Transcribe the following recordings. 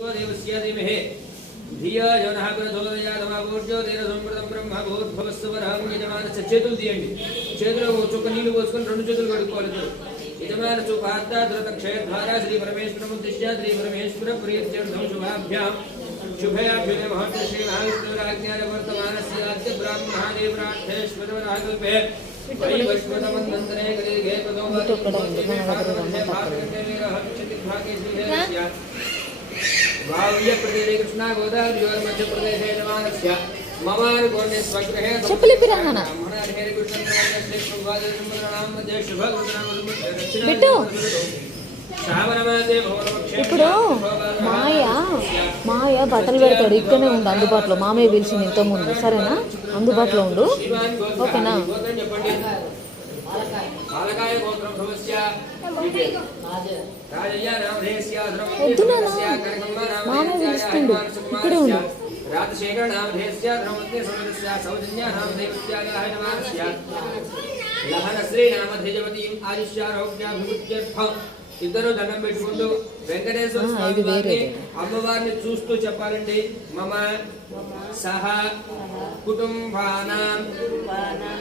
देवस्य धीमहि धिया यो नः प्रचोदयात् तेन संवृतं ब्रह्म भूर्भुवस्सुवरहं యజమానస్య చేతులు తీయండి చేతుల్లో చుక్క నీళ్లు పోసుకొని రెండు చేతులు కడుక్కోవాలి యజమాన చూపార్థ ధృత క్షయద్వారా శ్రీ పరమేశ్వరముద్దిశ్య శ్రీ పరమేశ్వర ప్రియత్యర్థం శుభాభ్యాం शुभयाभ्युदय महोत्सव श्री महाविष्णुराज्ञान वर्तमानस्य आद्य ब्राह्मणादेवराठेश्वरवरागल्पे वैवस्वतमन्वन्तरे कलिगे भाव्य प्रदेशे कृष्णा गोदावरी मध्य प्रदेशे यजमानस्य ममार गोण्य स्वगृहे चप्पली पिराना हरे कृष्ण श्री समुद्रनाम मध्य शुभ बिट्टू ఇప్పుడు మాయ బట్టలు పెడతాడు ఇక్కడనే ఉండు అందుబాటులో మామయ్య పిలిచింది ఇంతకుముందు సరేనా అందుబాటులో ఉండు ఓకేనా వద్దు నాన్న మామయ్య పిలుస్తుండు ఇక్కడే ఉండు రాజశేఖర నామధేయస్య ధర్మవత్య సమరస్య సౌజన్య నామధేయస్యాయాః నమస్య లహనశ్రీ నామధేయవతీ ఆయుష్యారోగ్యాభివృద్ధ్యర్థం ఇద్దరు దండం పెట్టుకుంటూ వెంకటేశ్వర స్వామి వారిని అమ్మవారిని చూస్తూ చెప్పాలండి మమ సహ కుటుంబానాం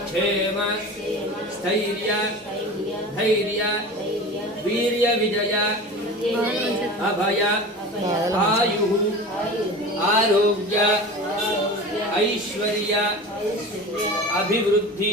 క్షేమ స్థైర్య ధైర్య వీర్య విజయ అభయ ఆయు ఆరోగ్య ఐశ్వర్య అభివృద్ధి